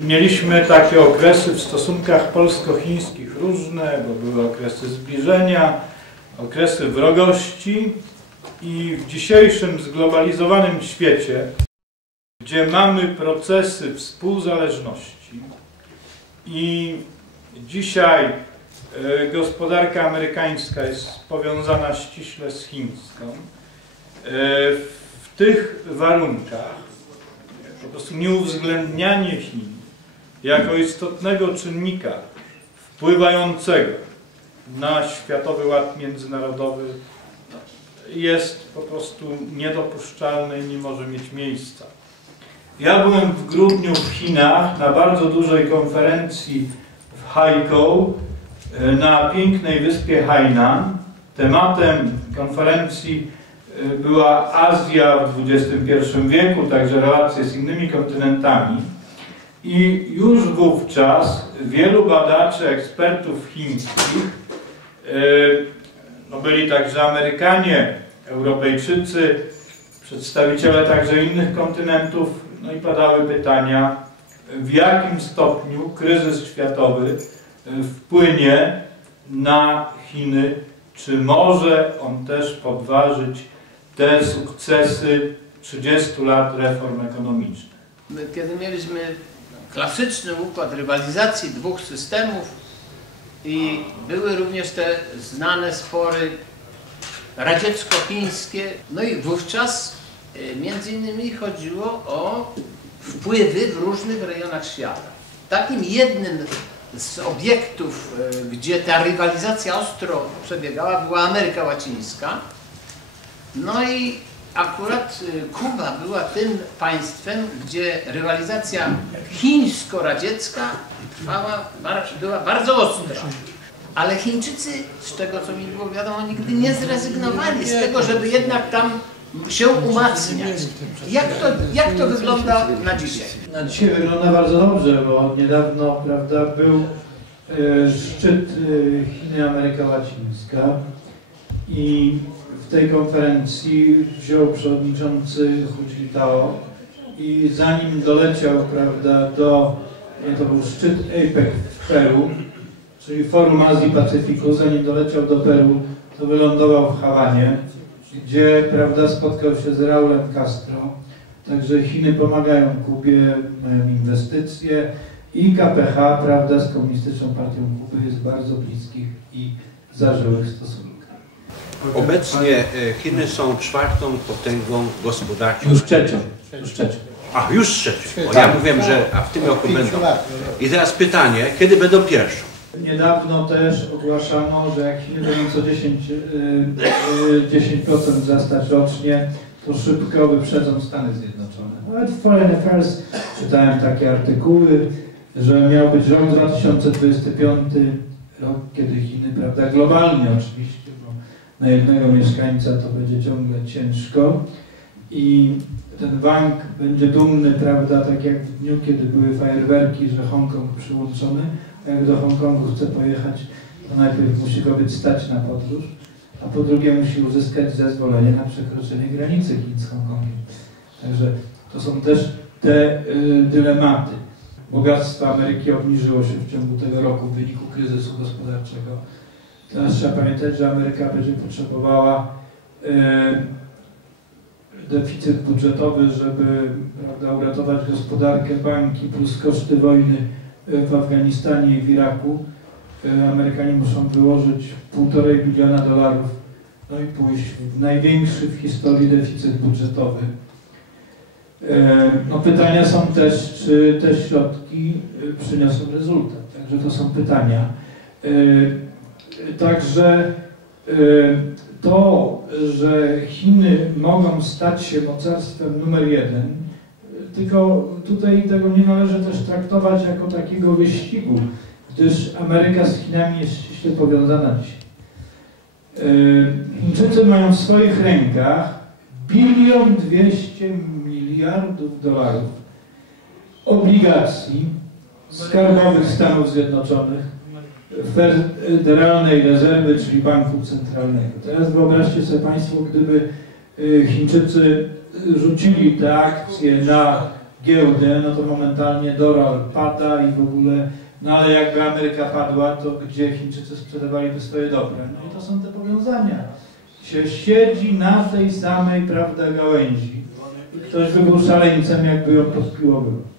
Mieliśmy takie okresy w stosunkach polsko-chińskich różne, bo były okresy zbliżenia, okresy wrogości i w dzisiejszym zglobalizowanym świecie, gdzie mamy procesy współzależności i dzisiaj e, gospodarka amerykańska jest powiązana ściśle z chińską, e, w tych warunkach po prostu nieuwzględnianie Chin jako istotnego czynnika wpływającego na światowy ład międzynarodowy jest po prostu niedopuszczalne i nie może mieć miejsca. Ja byłem w grudniu w Chinach na bardzo dużej konferencji w Haikou e, na pięknej wyspie Hainan. Tematem konferencji e, była Azja w XXI wieku, także relacje z innymi kontynentami. I już wówczas wielu badaczy, ekspertów chińskich, e, no byli także Amerykanie, Europejczycy, przedstawiciele także innych kontynentów, no i padały pytania, w jakim stopniu kryzys światowy e, wpłynie na Chiny, czy może on też podważyć te sukcesy 30 lat reform ekonomicznych. Kiedy mieliśmy klasyczny układ rywalizacji dwóch systemów i były również te znane spory radziecko-chińskie. No i wówczas y, między innymi chodziło o wpływy w różnych rejonach świata. Takim jednym z obiektów, y, gdzie ta rywalizacja ostro przebiegała, była Ameryka Łacińska. No i akurat y, Kuba była tym państwem, gdzie rywalizacja chińsko-radziecka trwała, była bardzo ostra. Ale Chińczycy, z tego co mi było wiadomo, nigdy nie zrezygnowali z tego, żeby jednak tam się umacniać. Jak to, jak to wygląda na dzisiaj? Na dzisiaj wygląda bardzo dobrze, bo niedawno prawda, był e, szczyt e, Chiny-Ameryka Łacińska i w tej konferencji wziął przewodniczący Hu Jintao i zanim doleciał prawda, do, to był szczyt APEC w Peru, czyli Forum Azji Pacyfiku, zanim doleciał do Peru, to wylądował w Hawanie, gdzie prawda, spotkał się z Raulem Castro. Także Chiny pomagają Kubie, mają inwestycje i KPH prawda, z Komunistyczną Partią Kuby jest bardzo bliskich i zażyłych stosunków. Obecnie e, Chiny są czwartą potęgą gospodarczą. Już trzecią. Już trzecią. A, już trzecią. O, ja mówiłem, że a w tym roku będą. I teraz pytanie, kiedy będą pierwszą? Niedawno też ogłaszano, że jak Chiny będą co 10, 10% wzrastać rocznie, to szybko wyprzedzą Stany Zjednoczone. Nawet w Foreign Affairs czytałem takie artykuły, że miał być rok 2025, rok, kiedy Chiny, prawda, globalnie oczywiście, na jednego mieszkańca to będzie ciągle ciężko i ten bank będzie dumny, prawda, tak jak w dniu, kiedy były fajerwerki, że Hongkong przyłączony, jak do Hongkongu chce pojechać, to najpierw musi go być stać na podróż, a po drugie musi uzyskać zezwolenie na przekroczenie granicy Chin z Hongkongiem. Także to są też te y, dylematy. Bogactwo Ameryki obniżyło się w ciągu tego roku w wyniku kryzysu gospodarczego. Teraz trzeba pamiętać, że Ameryka będzie potrzebowała y, deficyt budżetowy, żeby prawda, uratować gospodarkę, banki plus koszty wojny w Afganistanie i w Iraku. E, Amerykanie muszą wyłożyć półtorej biliona dolarów, no i pójść w największy w historii deficyt budżetowy. E, no pytania są też, czy te środki e, przyniosą rezultat. Także to są pytania. Także to, że Chiny mogą stać się mocarstwem numer jeden, tylko tutaj tego nie należy też traktować jako takiego wyścigu, gdyż Ameryka z Chinami jest ściśle powiązana dzisiaj. Chińczycy mają w swoich rękach bilion dwieście miliardów dolarów obligacji skarbowych Stanów Zjednoczonych, Federalnej Rezerwy, czyli Banku Centralnego. Teraz wyobraźcie sobie Państwo, gdyby y, Chińczycy rzucili te akcje na giełdę, no to momentalnie dolar pada i w ogóle, no ale jakby Ameryka padła, to gdzie Chińczycy sprzedawaliby swoje dobra? No i to są te powiązania. Się siedzi na tej samej, prawda, gałęzi. Ktoś by był szaleńcem, jakby ją podpiłowywał.